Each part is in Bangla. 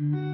Mm-hmm.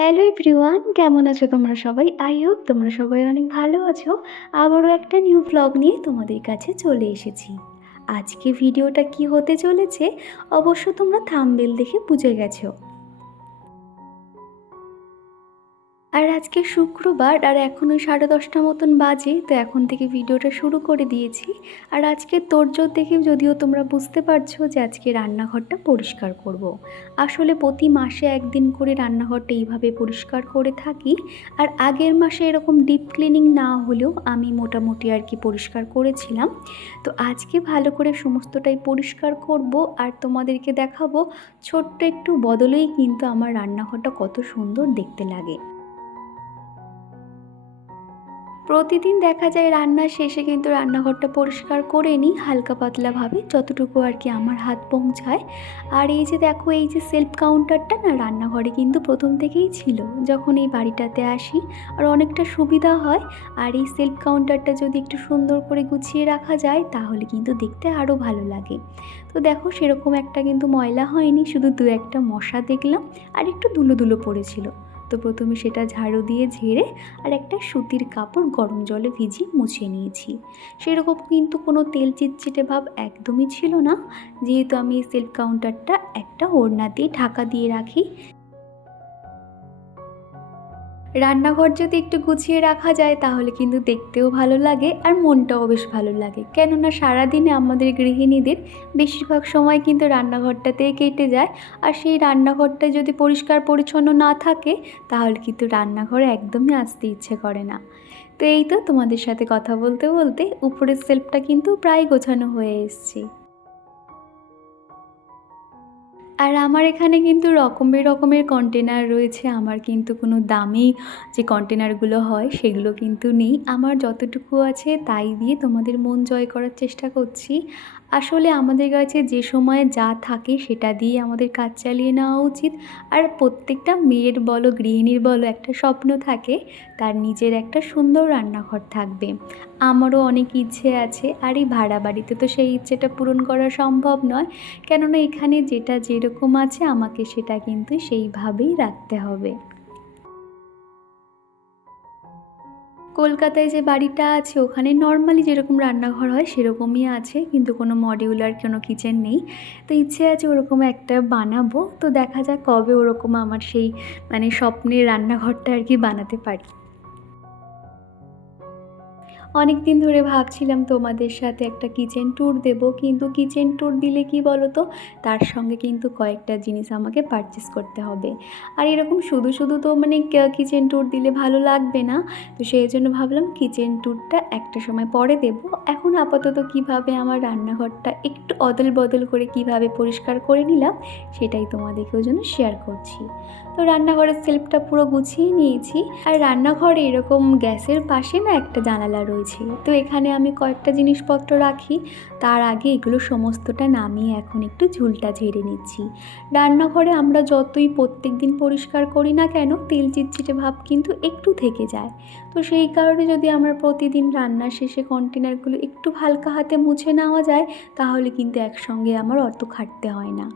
হ্যালো এভরিওয়ান কেমন আছো তোমরা সবাই? আই হোপ তোমরা সবাই অনেক ভালো আছো। আবারও একটা নিউ ব্লগ নিয়ে তোমাদের কাছে চলে এসেছি। আজকে ভিডিওটা কি হতে চলেছে? অবশ্য তোমরা থামবেল দেখে বুঝে গেছো। আর আজকে শুক্রবার আর এখন ওই সাড়ে দশটা মতন বাজে, তো এখন থেকে ভিডিওটা শুরু করে দিয়েছি। আর আজকে তোরজোর দেখে যদিও তোমরা বুঝতে পারছ যে আজকে রান্নাঘরটা পরিষ্কার করব। আসলে প্রতি মাসে একদিন করে রান্নাঘরটা এইভাবে পরিষ্কার করে থাকি, আর আগের মাসে এরকম ডিপ ক্লিনিং না হলেও আমি মোটামুটি আর কি পরিষ্কার করেছিলাম। তো আজকে ভালো করে সমস্তটাই পরিষ্কার করব আর তোমাদেরকে দেখাবো ছোট্ট একটু বদলেই কিন্তু আমার রান্নাঘরটা কত সুন্দর দেখতে লাগে। প্রতিদিন দেখা যায় রান্নার শেষে কিন্তু রান্নাঘরটা পরিষ্কার করে নিই, হালকা পাতলাভাবে, যতটুকু আর কি আমার হাত পৌঁছায়। আর এই যে দেখো, এই যে সেলফ কাউন্টারটা না রান্নাঘরে কিন্তু প্রথম থেকেই ছিল, যখন এই বাড়িটাতে আসি। আর অনেকটা সুবিধা হয়, আর এই সেলফ কাউন্টারটা যদি একটু সুন্দর করে গুছিয়ে রাখা যায়, তাহলে কিন্তু দেখতে আরও ভালো লাগে। তো দেখো, সেরকম একটা কিন্তু ময়লা হয়নি, শুধু দু একটা মশা দেখলাম, আর একটু ধুলো দুলো পড়েছিল। তো প্রথমে সেটা ঝাড়ু দিয়ে ঝেড়ে আর একটা সুতির কাপড় গরম জলে ভিজিয়ে মুছে নিয়েছি। সেরকম কিন্তু কোনো তেল চিটচিটে ভাব একদমই ছিল না। যেহেতু আমি সেলফ কাউন্টারটা একটা ওড়না দিয়ে ঢাকা দিয়ে রাখি রান্নাঘর যদি একটু গুছিয়ে রাখা যায়, তাহলে কিন্তু দেখতেও ভালো লাগে আর মনটাও বেশ ভালো লাগে। কেননা সারাদিনে আমাদের গৃহিণীদের বেশিরভাগ সময় কিন্তু রান্নাঘরটাতেই কেটে যায়। আর সেই রান্নাঘরটা যদি পরিষ্কার পরিচ্ছন্ন না থাকে, তাহলে কিন্তু রান্নাঘরে একদমই আসতে ইচ্ছে করে না। তো এই তো তোমাদের সাথে কথা বলতে বলতে উপরের সেলফটা কিন্তু প্রায় গোছানো হয়ে এসছে। আর আমার এখানে কিন্তু রকম বেরকমের কন্টেনার রয়েছে। আমার কিন্তু কোনো দামি যে কন্টেনারগুলো হয়, সেগুলো কিন্তু নেই। আমার যতটুকু আছে তাই দিয়ে তোমাদের মন জয় করার চেষ্টা করছি। আসলে আমাদের কাছে যে সময়ে যা থাকে সেটা দিয়ে আমাদের কাজ চালিয়ে নেওয়া উচিত। আর প্রত্যেকটা মেয়ের বলো, গৃহিণীর বলো, একটা স্বপ্ন থাকে, তার নিজের একটা সুন্দর রান্নাঘর থাকবে। আমারও অনেক ইচ্ছে আছে, আর এই ভাড়া বাড়িতে তো সেই ইচ্ছেটা পূরণ করা সম্ভব নয়। কেননা এখানে যেটা যেরকম আছে, আমাকে সেটা কিন্তু সেইভাবেই রাখতে হবে। কলকাতায় যে বাড়িটা আছে, ওখানে নর্মালি যেরকম রান্নাঘর হয় সেরকমই আছে, কিন্তু কোনো মডিউলার কোনো কিচেন নেই। তো ইচ্ছে আছে ওরকম একটা বানাবো। তো দেখা যাক কবে ওরকম আমার সেই মানে স্বপ্নের রান্নাঘরটা আর কি বানাতে পারি। অনেক দিন ধরে ভাবছিলাম তোমাদের সাথে একটা কিচেন ট্যুর দেব, কিন্তু কিচেন ট্যুর দিলে কি বলো তো তার সঙ্গে কিন্তু কয়েকটা জিনিস আমাকে পারচেস করতে হবে। আর এরকম শুধু শুধু তো মানে কিচেন ট্যুর দিলে ভালো লাগবে না। তো সেই জন্য ভাবলাম কিচেন ট্যুরটা একটা সময় পরে দেব। এখন আপাতত কীভাবে আমার রান্নাঘরটা একটু অদল বদল করে কীভাবে পরিষ্কার করে নিলাম, সেটাই তোমাদেরকে ওই জন্য শেয়ার করছি। তো রান্নাঘরের সেলফটা পুরো গুছিয়ে নিয়েছি। আর রান্নাঘরে এরকম গ্যাসের পাশে না একটা জানালা রয়েছে তো এখানে আমি কয়েকটা জিনিসপত্র রাখি। তার আগে এগুলো সমস্তটা নামিয়ে এখন একটু ঝুলটা ঝেড়ে নিচ্ছি। রান্নাঘরে আমরা যতই প্রত্যেক দিন পরিষ্কার করি না কেন, তেল চিটচিটে ভাব কিন্তু একটু থেকে যায়। তো সেই কারণে যদি আমার প্রতিদিন রান্নার শেষে কন্টেনারগুলো একটু হালকা হাতে মুছে নেওয়া যায়, তাহলে কিন্তু একসঙ্গে আমার অত খাটতে হয় না।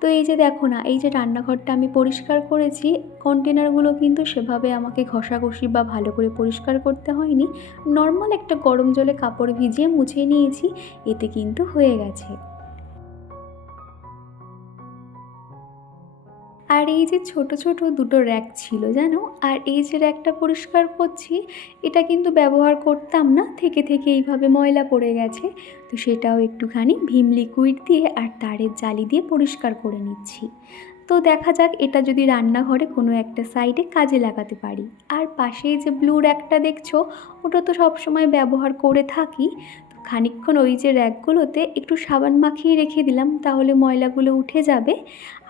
তো এই যে দেখো না, এই যে রান্নাঘরটা আমি পরিষ্কার করেছি কন্টেনারগুলো কিন্তু সেভাবে আমাকে ঘষাঘষি বা ভালো করে পরিষ্কার করতে হয়নি। নর্মাল একটা গরম জলে কাপড় ভিজিয়ে মুছে নিয়েছি, এতে কিন্তু হয়ে গেছে। আর এই যে ছোট ছোট দুটো র্যাক ছিল, জানো? আর এই যে র্যাকটা পরিষ্কার করছি, এটা কিন্তু ব্যবহার করতাম না, থেকে থেকে এইভাবে ময়লা পড়ে গেছে। তো সেটাও একটুখানি ভীম লিকুইড দিয়ে আর তারের জালি দিয়ে পরিষ্কার করে নিচ্ছি। তো দেখা যাক এটা যদি রান্নাঘরে কোনো একটা সাইডে কাজে লাগাতে পারি। আর পাশে যে ব্লু র্যাকটা দেখছ, ওটা তো সবসময় ব্যবহার করে থাকি। তো খানিকক্ষণ ওই যে র্যাকগুলোতে একটু সাবান মাখিয়ে রেখে দিলাম, তাহলে ময়লাগুলো উঠে যাবে।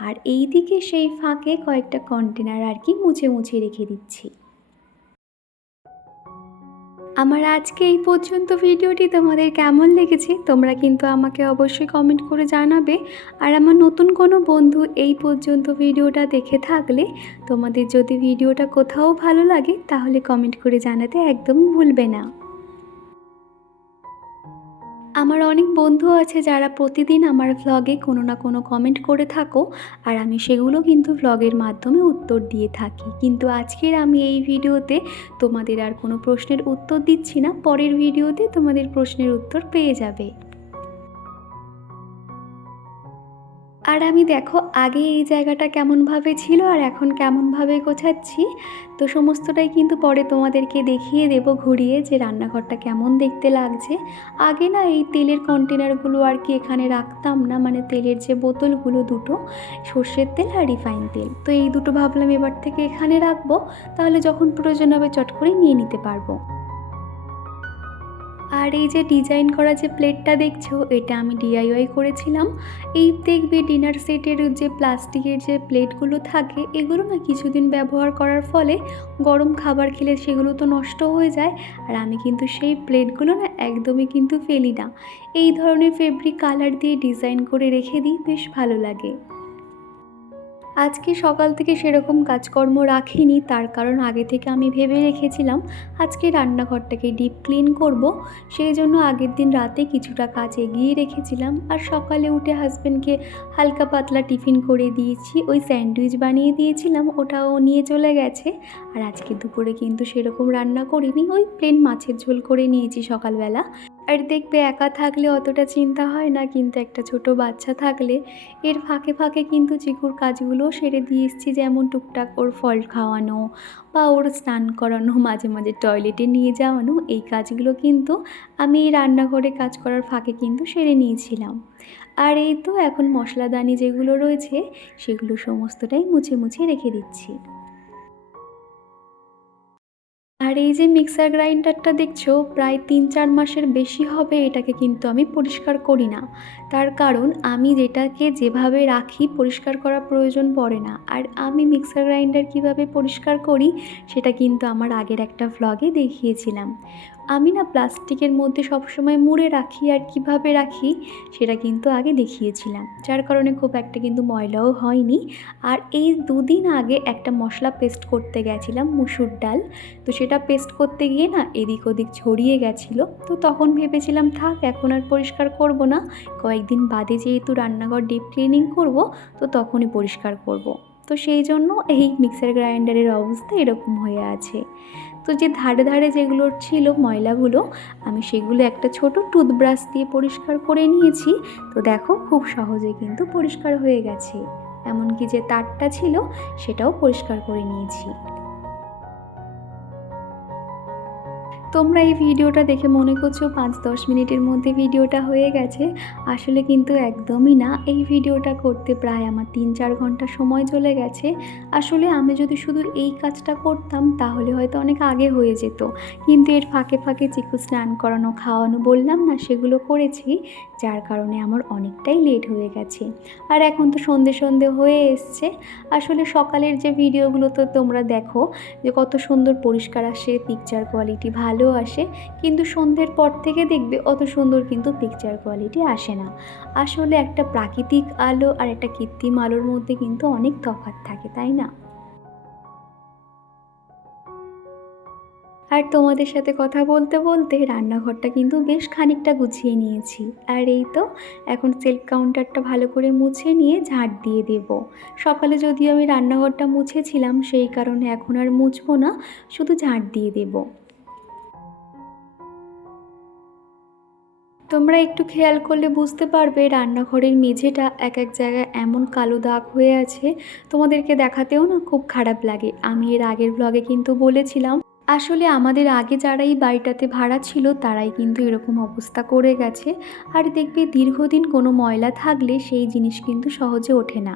আর এই দিকে সেই ফাঁকে কয়েকটা কন্টেনার আর কি মুছে মুছে রেখে দিচ্ছি। আমার আজকে এই পর্যন্ত ভিডিওটি তোমাদের কেমন লেগেছে, তোমরা কিন্তু আমাকে অবশ্যই কমেন্ট করে জানাবে। আর আমার নতুন কোনো বন্ধু এই পর্যন্ত ভিডিওটা দেখে থাকলে, তোমাদের যদি ভিডিওটা কোথাও ভালো লাগে, তাহলে কমেন্ট করে জানাতে একদম ভুলবে না। আমার অনেক বন্ধু আছে যারা প্রতিদিন আমার ভ্লগে কোনো না কোনো কমেন্ট করে থাকো, আর আমি সেগুলো কিন্তু ভ্লগের মাধ্যমে উত্তর দিয়ে থাকি। কিন্তু আজকের আমি এই ভিডিওতে তোমাদের আর কোনো প্রশ্নের উত্তর দিচ্ছি না, পরের ভিডিওতে তোমাদের প্রশ্নের উত্তর পেয়ে যাবে। আর আমি দেখো, আগে এই জায়গাটা কেমনভাবে ছিল আর এখন কেমনভাবে গোছাচ্ছি, তো সমস্তটাই কিন্তু পরে তোমাদেরকে দেখিয়ে দেব ঘুরিয়ে যে রান্নাঘরটা কেমন দেখতে লাগছে। আগে না এই তেলের কন্টেনারগুলো আর কি এখানে রাখতাম না মানে তেলের যে বোতলগুলো দুটো, সর্ষের তেল আর রিফাইন তেল। তো এই দুটো ভাবলাম এবার থেকে এখানে রাখব, তাহলে যখন প্রয়োজন হবে চট করে নিয়ে নিতে পারব। আর এই যে ডিজাইন করা যে প্লেটটা দেখছ, এটা আমি ডিআইওয়াই করেছিলাম। এই দেখবে ডিনার সেটের যে প্লাস্টিকের যে প্লেটগুলো থাকে, এগুলো না কিছুদিন ব্যবহার করার ফলে গরম খাবার খেলে সেগুলো তো নষ্ট হয়ে যায়। আর আমি কিন্তু সেই প্লেটগুলো না একদমই কিন্তু ফেলি না। এই ধরনের ফেব্রিক কালার দিয়ে ডিজাইন করে রেখে দিই, বেশ ভালো লাগে। আজকে সকাল থেকে সেরকম কাজকর্ম রাখিনি, তার কারণ আগে থেকে আমি ভেবে রেখেছিলাম আজকে রান্নাঘরটাকে ডিপ ক্লিন করব। সেই জন্য আগের দিন রাতে কিছুটা কাজ এগিয়ে রেখেছিলাম। আর সকালে উঠে হাজব্যান্ডকে হালকা পাতলা টিফিন করে দিয়েছি, ওই স্যান্ডউইচ বানিয়ে দিয়েছিলাম, ওটাও নিয়ে চলে গেছে। আর আজকে দুপুরে কিন্তু সেরকম রান্না করিনি, ওই প্লেন মাছের ঝোল করে নিয়েছি সকালবেলা। আর দেখবে একা থাকলে অতটা চিন্তা হয় না, কিন্তু একটা ছোট বাচ্চা থাকলে এর ফাঁকে ফাঁকে কিন্তু চিকুর কাজগুলোও সেরে দিয়ে এসেছি, যেমন টুকটাক ওর ফল খাওয়ানো বা ওর স্নান করানো, মাঝে মাঝে টয়লেটে নিয়ে যাওয়ানো, এই কাজগুলো কিন্তু আমি এই রান্নাঘরে কাজ করার ফাঁকে কিন্তু সেরে নিয়েছিলাম। আর এই তো এখন মশলাদানি যেগুলো রয়েছে, সেগুলো সমস্তটাই মুছে মুছে রেখে দিচ্ছি। আর এই যে মিক্সার গ্রাইন্ডারটা দেখছ, প্রায় তিন চার মাসের বেশি হবে, এটাকে কিন্তু আমি পরিষ্কার করি না। তার কারণ আমি যেটাকে যেভাবে রাখি পরিষ্কার করা প্রয়োজন পড়ে না। আর আমি মিক্সার গ্রাইন্ডার কীভাবে পরিষ্কার করি সেটা কিন্তু আমার আগের একটা ভ্লগে দেখিয়েছিলাম। আমি না প্লাস্টিকের মধ্যে সবসময় মুড়ে রাখি আর কীভাবে রাখি সেটা কিন্তু আগে দেখিয়েছিলাম। যার কারণে খুব একটা কিন্তু ময়লাও হয়নি। আর এই দুদিন আগে একটা মশলা পেস্ট করতে গেছিলাম, মুসুর ডাল। তো সেটা পেস্ট করতে গিয়ে না এদিক ওদিক ছড়িয়ে গেছিল। তো তখন ভেবেছিলাম, থাক, এখন আর পরিষ্কার করব না। কয়েকদিন বাদে যেহেতু রান্নাঘর ডিপ ক্লিনিং করব, তো তখনই পরিষ্কার করব। তো সেই জন্য এই মিক্সার গ্রাইন্ডারের অবস্থা এরকম হয়ে আছে। তো যে ধারে ধারে যেগুলো ছিল ময়লাগুলো, আমি সেগুলো একটা ছোট টুথব্রাশ দিয়ে পরিষ্কার করে নিয়েছি। তো দেখো খুব সহজে কিন্তু পরিষ্কার হয়ে গেছে। এমনকি যে তারটা ছিল, সেটাও পরিষ্কার করে নিয়েছি। তোমরা এই ভিডিওটা দেখে মনে করছ পাঁচ দশ মিনিটের মধ্যে ভিডিওটা হয়ে গেছে। আসলে কিন্তু একদমই না। এই ভিডিওটা করতে প্রায় আমার তিন চার ঘণ্টা সময় চলে গেছে। আসলে আমি যদি শুধু এই কাজটা করতাম, তাহলে হয়তো অনেক আগে হয়ে যেত। কিন্তু এর ফাঁকে ফাঁকে চিকু স্নান করানো, খাওয়ানো বললাম না, সেগুলো করেছি, যার কারণে আমার অনেকটাই লেট হয়ে গেছে। আর এখন তো সন্ধে সন্ধে হয়ে এসছে। আসলে সকালের যে ভিডিওগুলো তো তোমরা দেখো, যে কত সুন্দর পরিষ্কার আসে পিকচার কোয়ালিটি ভালো আসে, কিন্তু সন্ধ্যের পর থেকে দেখবে অত সুন্দর কিন্তু পিকচার কোয়ালিটি আসে না। আসলে একটা প্রাকৃতিক আলো আর একটা কৃত্রিম আলোর মধ্যে কিন্তু অনেক তফাৎ থাকে, তাই না? আর তোমাদের সাথে কথা বলতে বলতে রান্নাঘরটা কিন্তু বেশ খানিকটা গুছিয়ে নিয়েছি। আর এই তো, এখন সেলফ কাউন্টারটা ভালো করে মুছে নিয়ে ঝাঁট দিয়ে দেব। সকালে যদিও আমি রান্নাঘরটা মুছেছিলাম, সেই কারণে এখন আর মুছবো না, শুধু ঝাঁট দিয়ে দেবো। তোমরা একটু খেয়াল করলে বুঝতে পারবে রান্নাঘরের মেঝেটা এক এক জায়গায় এমন কালো দাগ হয়ে আছে। তোমাদেরকে দেখাতেও না খুব খারাপ লাগে। আমি এর আগের ব্লগে কিন্তু বলেছিলাম, আসলে আমাদের আগে যারা এই বাড়িটাতে ভাড়া ছিল, তারাই কিন্তু এরকম অবস্থা করে গেছে। আর দেখবে দীর্ঘদিন কোনো ময়লা থাকলে সেই জিনিস কিন্তু সহজে ওঠে না।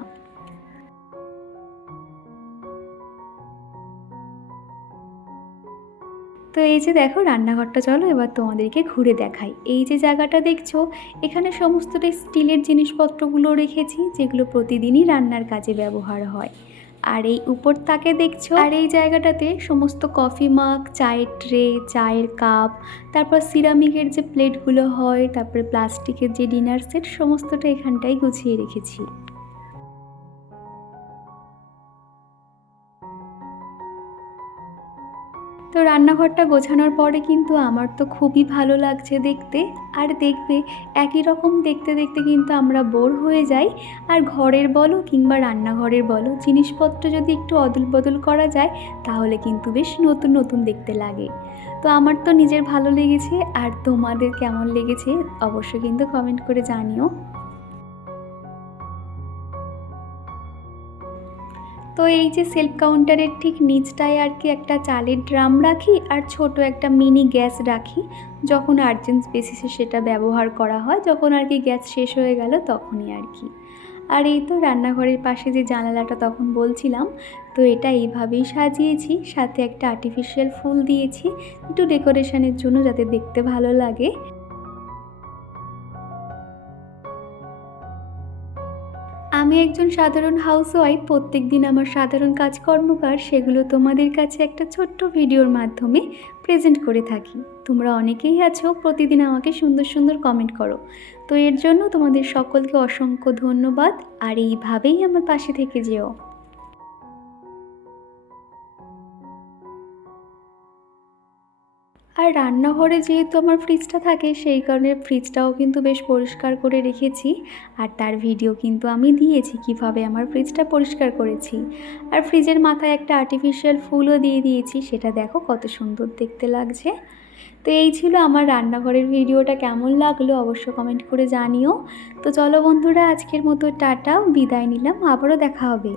তো এই যে দেখো রান্নাঘরটা, চলো এবার তোমাদেরকে ঘুরে দেখাই। এই যে জায়গাটা দেখছ, এখানে সমস্তটাই স্টিলের জিনিসপত্রগুলো রেখেছি, যেগুলো প্রতিদিনই রান্নার কাজে ব্যবহার হয়। আর এই উপর তাকে দেখছ, আর এই জায়গাটাতে সমস্ত কফি মাগ, চায়ের ট্রে, চায়ের কাপ, তারপর সিরামিকের যে প্লেটগুলো হয়, তারপরে প্লাস্টিকের যে ডিনার সেট, সমস্তটা এখানটাই গুছিয়ে রেখেছি। তো রান্নাঘরটা গোছানোর পরে কিন্তু আমার তো খুবই ভালো লাগছে দেখতে। আর দেখবে, একই রকম দেখতে দেখতে কিন্তু আমরা বোর হয়ে যাই। আর ঘরের বলো কিংবা রান্নাঘরের বলো, জিনিসপত্র যদি একটু অদল বদল করা যায়, তাহলে কিন্তু বেশ নতুন নতুন দেখতে লাগে। তো আমার তো নিজের ভালো লেগেছে, আর তোমাদের কেমন লেগেছে অবশ্যই কিন্তু কমেন্ট করে জানিও। তো এই যে সেলফ কাউন্টারের ঠিক নিচটায় আর কি একটা চালের ড্রাম রাখি আর ছোট একটা মিনি গ্যাস রাখি। যখন আর্জেন্ট বেসিসে সেটা ব্যবহার করা হয়, যখন আর কি গ্যাস শেষ হয়ে গেল তখনই আর কি। আর এই তো রান্নাঘরের পাশে যে জানালাটা তখন বলছিলাম, তো এটা এইভাবেই সাজিয়েছি, সাথে একটা আর্টিফিশিয়াল ফুল দিয়েছি। একটু ডেকোরেশনের জন্য যাতে দেখতে ভালো লাগে। আমি একজন সাধারণ হাউসওয়াইফ প্রত্যেক দিন আমার সাধারণ কাজকর্মকার, সেগুলো তোমাদের কাছে একটা ছোট্ট ভিডিওর মাধ্যমে প্রেজেন্ট করে থাকি। তোমরা অনেকেই আছো, প্রতিদিন আমাকে সুন্দর সুন্দর কমেন্ট করো। তো এর জন্য তোমাদের সকলকে অসংখ্য ধন্যবাদ, আর এইভাবেই আমার পাশে থেকে যেও। আর রান্নাঘরে যেহেতু আমার ফ্রিজটা থাকে, সেই কারণে ফ্রিজটাও কিন্তু বেশ পরিষ্কার করে রেখেছি। আর তার ভিডিও কিন্তু আমি দিয়েছি, কীভাবে আমার ফ্রিজটা পরিষ্কার করেছি। আর ফ্রিজের মাথায় একটা আর্টিফিশিয়াল ফুলও দিয়ে দিয়েছি, সেটা দেখো কত সুন্দর দেখতে লাগছে। তো এই ছিল আমার রান্নাঘরের ভিডিওটা কেমন লাগল অবশ্য কমেন্ট করে জানিও। তো চলো বন্ধুরা, আজকের মতো টাটা, বিদায় নিলাম, আবারও দেখা হবে।